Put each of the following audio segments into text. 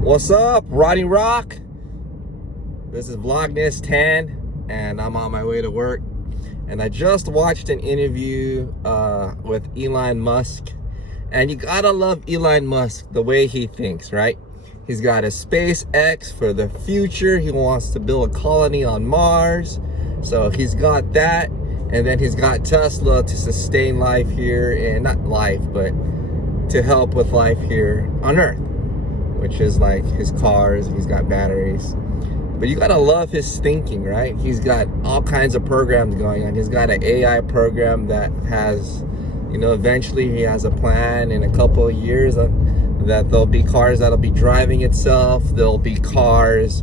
What's up, Roddy Rock? This is Vlogmas10, and I'm on my way to work. And I just watched an interview with Elon Musk. And you gotta love Elon Musk, the way he thinks, right? He's got a SpaceX for the future. He wants to build a colony on Mars. So he's got that. And then he's got Tesla to sustain life here, and not life, but to help with life here on Earth, which is like his cars. He's got batteries. But you gotta love his thinking, right? He's got all kinds of programs going on. He's got an AI program that has, eventually he has a plan in a couple of years that there'll be cars that'll be driving itself. There'll be cars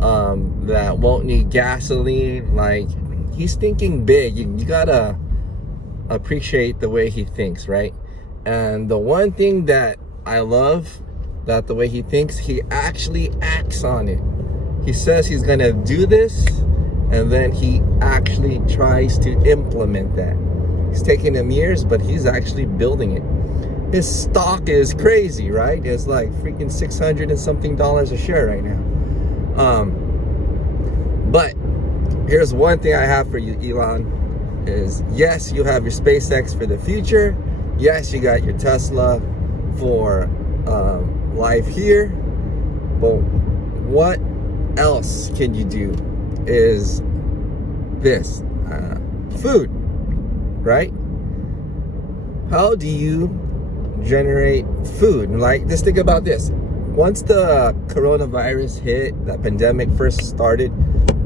that won't need gasoline. Like, he's thinking big. You gotta appreciate the way he thinks, right? And the one thing that I love, that the way he thinks, he actually acts on it. He says he's gonna do this, and then he actually tries to implement that. It's taking him years, but he's actually building it. His stock is crazy, right? It's like freaking $600 and something a share right now. But here's one thing I have for you, Elon, is yes, you have your SpaceX for the future. Yes, you got your Tesla for life here. But what else can you do is this, food, right? How do you generate food? Like, just think about this. Once the coronavirus hit, the pandemic first started,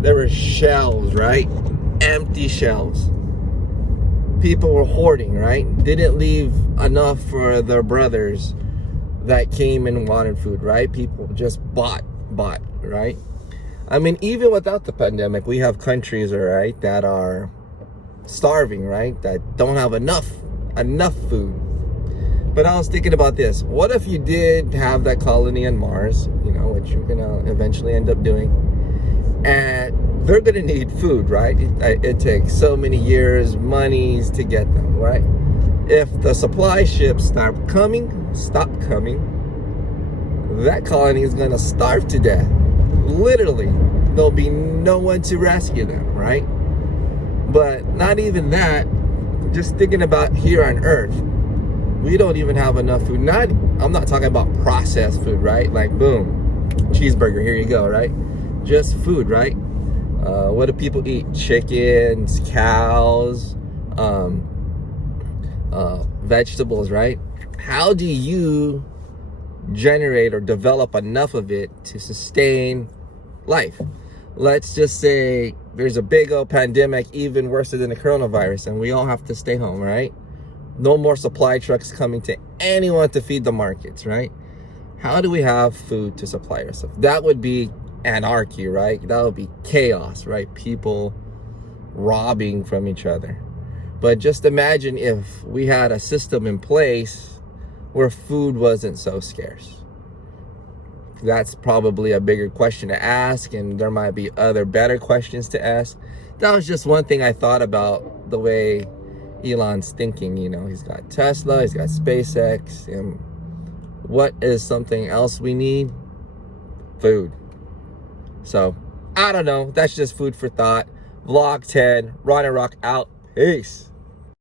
there were shelves, right? Empty shelves. People were hoarding, right? Didn't leave enough for their brothers that came and wanted food, right? People just bought, right? I mean, even without the pandemic, we have countries, all right, that are starving, right? That don't have enough food. But I was thinking about this. What if you did have that colony on Mars, which you're gonna eventually end up doing, and they're gonna need food, right? It takes so many years, monies to get them, right? If the supply ships stop coming, that colony is gonna starve to death. Literally, there'll be no one to rescue them, right? But not even that. Just thinking about here on Earth, we don't even have enough food. I'm not talking about processed food, right? Like, boom, cheeseburger, here you go, right? Just food, right? What do people eat? Chickens, cows, vegetables, right? How do you generate or develop enough of it to sustain life? Let's just say there's a big old pandemic, even worse than the coronavirus, and we all have to stay home, right? No more supply trucks coming to anyone to feed the markets, right? How do we have food to supply ourselves? That would be anarchy, right? That would be chaos, right? People robbing from each other. But just imagine if we had a system in place where food wasn't so scarce. That's probably a bigger question to ask, and there might be other better questions to ask. That was just one thing I thought about, the way Elon's thinking. He's got Tesla, he's got SpaceX, and what is something else we need? Food. So, I don't know. That's just food for thought. Vlog 10, Ron and Rock out. Peace.